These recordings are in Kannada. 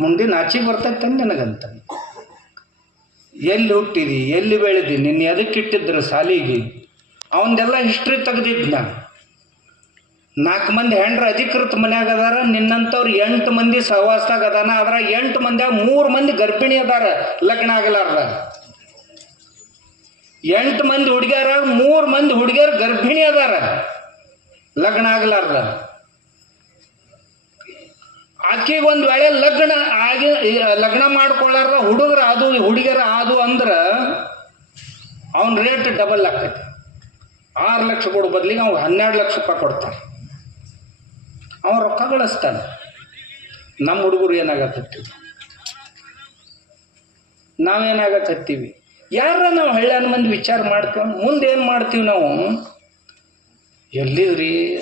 ಮುಂದೆ ನಾಚಿಗೆ ಬರ್ತೈತೆ ನಿನಗಂತ. ಎಲ್ಲಿ ಹುಟ್ಟಿದಿ, ಎಲ್ಲಿ ಬೆಳೆದಿ, ನಿನ್ನ ಎದಕ್ಕೆ ಇಟ್ಟಿದ್ರು ಸಾಲಿಗೆ? ಅವನದೆಲ್ಲ ಹಿಸ್ಟ್ರಿ ತೆಗ್ದಿದ್ನ ನಾಲ್ಕು ಮಂದಿ ಹೆಂಡ್ರ ಅಧಿಕೃತ ಮನ್ಯಾಗ ಅದಾರ, ನಿನ್ನಂಥವ್ರು ಎಂಟು ಮಂದಿ ಸಹವಾಸದಾಗ ಅದಾನ, ಅದ್ರಾಗ ಎಂಟು ಮಂದಿಯಾಗ ಮೂರು ಮಂದಿ ಗರ್ಭಿಣಿ ಅದಾರ, ಲಗ್ನ ಆಗಲಾರ್ದ. ಎಂಟು ಮಂದಿ ಹುಡುಗಿಯರ, ಮೂರು ಮಂದಿ ಹುಡುಗಿಯರು ಗರ್ಭಿಣಿ ಅದಾರ, ಲಗ್ನ ಆಗಲಾರ್ದ. ಆಕೆಗೆ ಒಂದು ವೇಳೆ ಲಗ್ನ ಆಗಿ ಲಗ್ನ ಮಾಡ್ಕೊಳ್ಳಾರ ಹುಡುಗರ ಅದು, ಹುಡುಗಿಯರ ಅದು ಅಂದ್ರೆ ಅವನ್ ರೇಟ್ ಡಬಲ್ ಆಗ್ತೈತಿ. ಆರು ಲಕ್ಷ ಕೊಡೋ ಬದಲಿಗೆ ಅವ್ನು ಹನ್ನೆರಡು ಲಕ್ಷ ರೂಪಾಯಿ ಕೊಡ್ತಾರೆ ಅವ ರೊಕ್ಕ ಗಳಿಸ್ತಾನೆ. ನಮ್ಮ ಹುಡುಗರು ಏನಾಗತ್ತೀವಿ ನಾವೇನಾಗತ್ತೀವಿ ಯಾರ ನಾವು ಹಳ್ಳ್ಯಾನ ಮಂದಿ ವಿಚಾರ ಮಾಡ್ತೀವಿ ಮುಂದೆ ಏನು ಮಾಡ್ತೀವಿ ನಾವು? ಎಲ್ಲಿದ್ರಿ?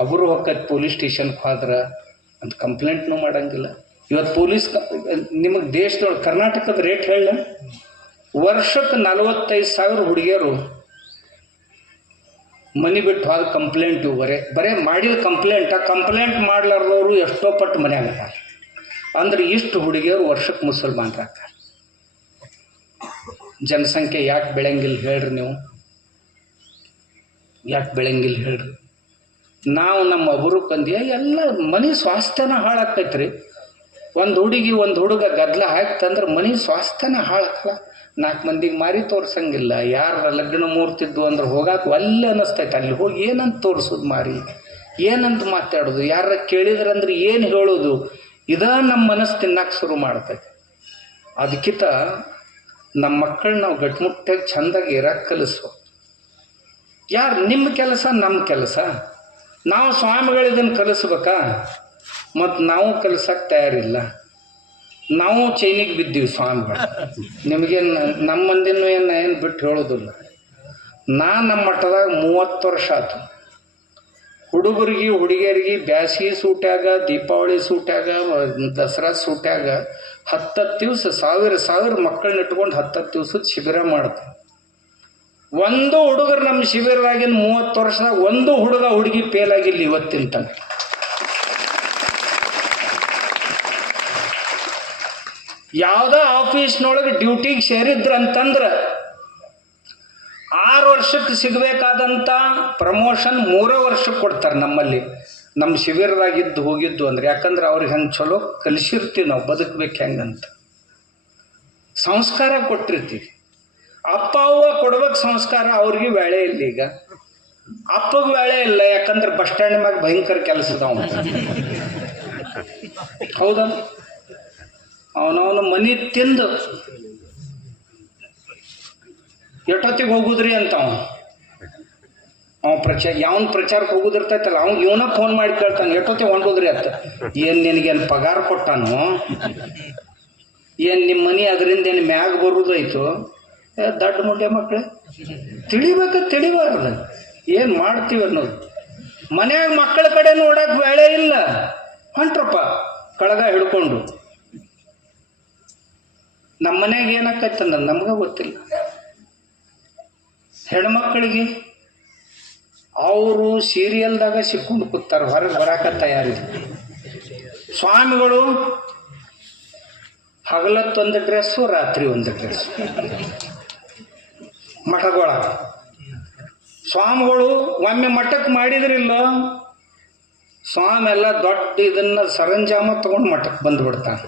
ಅವರು ಹೊಕ್ಕತ್ ಪೊಲೀಸ್ ಸ್ಟೇಷನ್ಗೆ ಹೋದ್ರೆ ಅಂತ ಕಂಪ್ಲೇಂಟ್ನೂ ಮಾಡಂಗಿಲ್ಲ. ಇವತ್ತು ಪೊಲೀಸ್ ನಿಮಗೆ ದೇಶದೊಳಗೆ ಕರ್ನಾಟಕದ ರೇಟ್ ಹೇಳ ವರ್ಷಕ್ಕೆ ನಲವತ್ತೈದು ಸಾವಿರ ಹುಡುಗಿಯರು ಮನೆ ಬಿಟ್ಟು ಹೋದ ಕಂಪ್ಲೇಂಟು ಬರೇ. ಬರೇ ಮಾಡಿದ ಕಂಪ್ಲೇಂಟ್ ಕಂಪ್ಲೇಂಟ್ ಮಾಡ್ಲಾರ್ದವರು ಎಷ್ಟೋ ಪಟ್ಟು ಮನ್ಯಾಗ ಅದಾರ. ಅಂದ್ರೆ ಇಷ್ಟು ಹುಡುಗಿಯರು ವರ್ಷಕ್ಕೆ ಮುಸಲ್ಮಾನರಾಗ್ತಾರೆ ಜನಸಂಖ್ಯೆ ಯಾಕೆ ಬೆಳೆಯಂಗಿಲ್ಲ ಹೇಳ್ರಿ ನೀವು? ಯಾಕೆ ಬೆಳೆಯಂಗಿಲ್ಲ ಹೇಳ್ರಿ? ನಾವು ನಮ್ಮ ಅಬುರುಕಂದಿಯ ಎಲ್ಲ ಮನೆ ಸ್ವಾಸ್ಥ್ಯನ ಹಾಳಾಗ್ತೈತ್ರಿ. ಒಂದು ಹುಡುಗಿ, ಒಂದು ಹುಡುಗ ಗದ್ಲ ಹಾಕ್ತಂದ್ರೆ ಮನೆ ಸ್ವಾಸ್ಥ್ಯನ ಹಾಳಾಗಲ್ಲ ನಾಲ್ಕು ಮಂದಿಗೆ ಮಾರಿ ತೋರ್ಸಂಗಿಲ್ಲ. ಯಾರ ಲಗ್ನ ಮೂರ್ತಿದ್ದು ಅಂದ್ರೆ ಹೋಗಾಕ ಒಲ್ಲೆ ಅನ್ನಿಸ್ತೈತೆ ಅಲ್ಲಿ ಹೋಗಿ ಏನಂತ ತೋರಿಸೋದು ಮಾರಿ? ಏನಂತ ಮಾತಾಡೋದು? ಯಾರ ಕೇಳಿದ್ರಂದ್ರೆ ಏನು ಹೇಳೋದು? ಇದ ನಮ್ಮ ಮನಸ್ಸು ತಿನ್ನಕ್ಕೆ ಶುರು ಮಾಡ್ತೈತೆ. ಅದಕ್ಕಿಂತ ನಮ್ಮ ಮಕ್ಕಳನ್ನ ನಾವು ಗಟ್ಮುಟ್ಟಾಗಿ ಚಂದಾಗಿ ಇರಕ್ಕೆ ಕಲಿಸು. ಯಾರು ನಿಮ್ಮ ಕೆಲಸ ನಮ್ಮ ಕೆಲಸ? ನಾವು ಸ್ವಾಮಿಗಳು ಇದನ್ನು ಕಲಿಸ್ಬೇಕಾ? ಮತ್ತು ನಾವು ಕಲಿಸಕ್ಕೆ ತಯಾರಿಲ್ಲ. ನಾವು ಚೈನಿಗೆ ಬಿದ್ದೀವಿ ಸ್ವಾಮಿಗಳು. ನಿಮಗೇನು ನಮ್ಮ ಮಂದಿನೂ ಏನು ಏನು ಬಿಟ್ಟು ಹೇಳೋದಿಲ್ಲ. ನಾ ನಮ್ಮ ಮಠದಾಗ ಮೂವತ್ತು ವರ್ಷ ಆಯ್ತು ಹುಡುಗರಿಗೆ, ಹುಡುಗಿಯರಿಗೆ ಬ್ಯಾಸಿಗೆ ಸೂಟ್ಯಾಗ, ದೀಪಾವಳಿ ಸೂಟ್ಯಾಗ, ದಸರಾ ಸೂಟ್ಯಾಗ ಹತ್ತತ್ತು ದಿವಸ, ಸಾವಿರ ಸಾವಿರ ಮಕ್ಕಳನ್ನ ಇಟ್ಕೊಂಡು ಹತ್ತತ್ತು ದಿವ್ಸದ ಶಿಬಿರ ಮಾಡ್ತಾರೆ ಒಂದು ಹುಡುಗರು ನಮ್ಮ ಶಿಬಿರದಾಗಿನ ಮೂವತ್ತು ವರ್ಷದಾಗ ಒಂದು ಹುಡುಗ ಹುಡುಗಿ ಫೇಲ್ ಆಗಿಲ್ಲ ಇವತ್ತಿನ ತನಕ. ಯಾವುದೋ ಆಫೀಸ್ನೊಳಗೆ ಡ್ಯೂಟಿಗೆ ಸೇರಿದ್ರಂತಂದ್ರೆ ಆರು ವರ್ಷಕ್ಕೆ ಸಿಗಬೇಕಾದಂಥ ಪ್ರಮೋಷನ್ ಮೂರೇ ವರ್ಷಕ್ಕೆ ಕೊಡ್ತಾರೆ ನಮ್ಮಲ್ಲಿ. ನಮ್ಮ ಶಿಬಿರದಾಗಿದ್ದು ಹೋಗಿದ್ದು ಅಂದ್ರೆ ಯಾಕಂದ್ರೆ ಅವ್ರಿಗೆ ಹೆಂಗೆ ಚಲೋ ಕಲಿಸಿರ್ತೀವಿ ನಾವು, ಬದುಕ್ಬೇಕು ಹೆಂಗಂತ. ಸಂಸ್ಕಾರ ಕೊಟ್ಟಿರ್ತೀವಿ. ಅಪ್ಪ ಅವ್ವ ಕೊಡ್ಬೇಕು ಸಂಸ್ಕಾರ ಅವ್ರಿಗೆ ವೇಳೆ ಇಲ್ಲ ಈಗ. ಅಪ್ಪಗೆ ವೇಳೆ ಇಲ್ಲ, ಯಾಕಂದ್ರೆ ಬಸ್ ಸ್ಟ್ಯಾಂಡ್ ಮ್ಯಾಗ ಭಯಂಕರ ಕೆಲಸ ಅವನು ಹೌದಾ? ಅವನವನ ಮನಿ ತಿಂದು ಎಷ್ಟೊತ್ತಿಗೆ ಹೋಗುದ್ರಿ ಅಂತ ಅವನು ಅವ ಪ್ರಚಾರ ಯಾವನ್ ಪ್ರಚಾರಕ್ಕೆ ಹೋಗುದಿರ್ತೈತಲ್ಲ ಅವ್ನು ಇವನ ಫೋನ್ ಮಾಡಿ ಕೇಳ್ತಾನೆ, ಎಷ್ಟೊತ್ತಿಗೆ ಹೊಂಟೋದ್ರಿ ಅಂತ. ಏನು ನಿನಗೇನು ಪಗಾರ ಕೊಟ್ಟಾನು? ಏನು ನಿಮ್ಮ ಮನೆ ಅದರಿಂದ ಏನು ಮ್ಯಾಗ ಬರುದಾಯ್ತು ಏ ದಡ್ಡ ಮುಡ್ಡೆ ಮಕ್ಕಳು ತಿಳಿಬೇಕು, ತಿಳಿಬಾರ್ದು. ಏನು ಮಾಡ್ತೀವಿ ಅನ್ನೋದು. ಮನ್ಯಾಗ ಮಕ್ಕಳ ಕಡೆ ನೋಡಕ್ಕೆ ವೇಳೆ ಇಲ್ಲ. ಹೊಂಟ್ರಪ್ಪ, ಕಳಗ ಹಿಡ್ಕೊಂಡು. ನಮ್ಮ ಮನ್ಯಾಗ ಏನಾಕೈತಂದ್ರೆ ನಮ್ಗೆ ಗೊತ್ತಿಲ್ಲ. ಹೆಣ್ಮಕ್ಳಿಗೆ ಅವರು ಸೀರಿಯಲ್ದಾಗ ಸಿಕ್ಕೊಂಡು ಕೂತಾರೆ, ಹೊರಗೆ ಬರಾಕ ತಯಾರಿ. ಸ್ವಾಮಿಗಳು ಹಗಲತ್ತೊಂದು ಡ್ರೆಸ್ಸು, ರಾತ್ರಿ ಒಂದು ಡ್ರೆಸ್ ಮಠಗಳ. ಸ್ವಾಮಿಗಳು ಒಮ್ಮೆ ಮಠಕ್ಕೆ ಮಾಡಿದ್ರಿಲ್ಲ ಸ್ವಾಮಿ ಎಲ್ಲ ದೊಡ್ಡ ಇದನ್ನ ಸರಂಜಾಮ ತಗೊಂಡು ಮಠಕ್ಕೆ ಬಂದ್ಬಿಡ್ತಾನೆ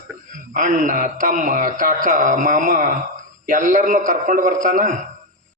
ಅಣ್ಣ, ತಮ್ಮ, ಕಾಕ, ಮಾಮ ಎಲ್ಲರನ್ನೂ ಕರ್ಕೊಂಡು ಬರ್ತಾನ.